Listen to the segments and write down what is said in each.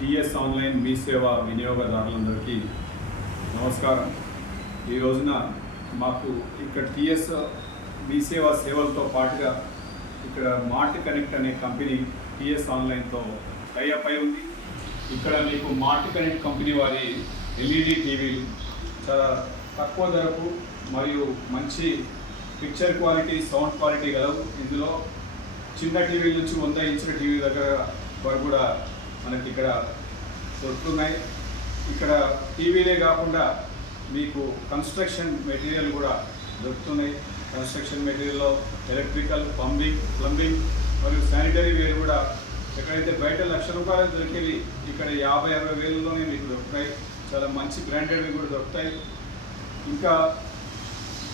TS online మీ సేవ వినియోగదారులందరికీ నమస్కారం. ఈ రోజున మాకు ఇక్కడ టీఎస్ మీ సేవలతో పాటుగా ఇక్కడ మార్ట్ కనెక్ట్ అనే కంపెనీ టీఎస్ ఆన్లైన్తో టైఅప్ అయి ఉంది. ఇక్కడ మీకు మార్ట్ కనెక్ట్ కంపెనీ వారి ఎల్ఈడి టీవీలు చాలా తక్కువ ధరకు మరియు మంచి పిక్చర్ క్వాలిటీ, సౌండ్ క్వాలిటీ గలవు. ఇందులో చిన్న టీవీ నుంచి 100 ఇంచుల టీవీ దగ్గర వరకు కూడా మనకి ఇక్కడ దొరుకుతున్నాయి. ఇక్కడ టీవీలే కాకుండా మీకు కన్స్ట్రక్షన్ మెటీరియల్ కూడా దొరుకుతున్నాయి. కన్స్ట్రక్షన్ మెటీరియల్లో ఎలక్ట్రికల్, ప్లంబింగ్ మరియు శానిటరీ వేర్ కూడా ఎక్కడైతే బయట ₹1,00,000 దొరికేవి ఇక్కడ 50-60 వేలలోనే మీకు దొరుకుతాయి. చాలా మంచి బ్రాండెడ్వి కూడా దొరుకుతాయి. ఇంకా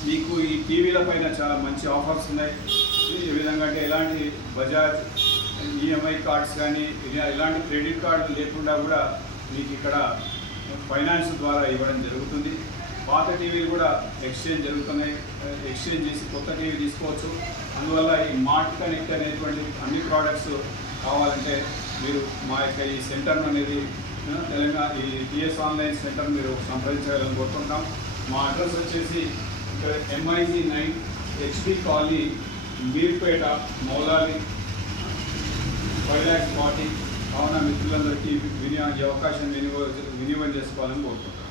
మీకు ఈ టీవీల పైన చాలా మంచి ఆఫర్స్ ఉన్నాయి. ఏ విధంగా అంటే ఎలాంటి బజాజ్ ఈఎంఐ కార్డ్స్ కానీ ఇలాంటి క్రెడిట్ కార్డులు లేకుండా కూడా మీకు ఇక్కడ ఫైనాన్స్ ద్వారా ఇవ్వడం జరుగుతుంది. పాత టీవీలు కూడా ఎక్స్చేంజ్ జరుగుతున్నాయి. ఎక్స్చేంజ్ చేసి కొత్త టీవీ తీసుకోవచ్చు. అందువల్ల ఈ మార్ట్ కనెక్ట్ అనేటువంటి అన్ని ప్రోడక్ట్స్ కావాలంటే మీరు మా యొక్క ఈ సెంటర్ అనేది తెలంగాణ ఈ టీఎస్ ఆన్లైన్ సెంటర్ మీరు సంప్రదించాలని కోరుకుంటాం. మా అడ్రస్ వచ్చేసి ఇక్కడ MIG 9 HD colony, Meerpet, Moula Ali 5,40,000. కావున మిత్రులందరికీ ఈ అవకాశం వినియోగం చేసుకోవాలని కోరుకుంటున్నాను.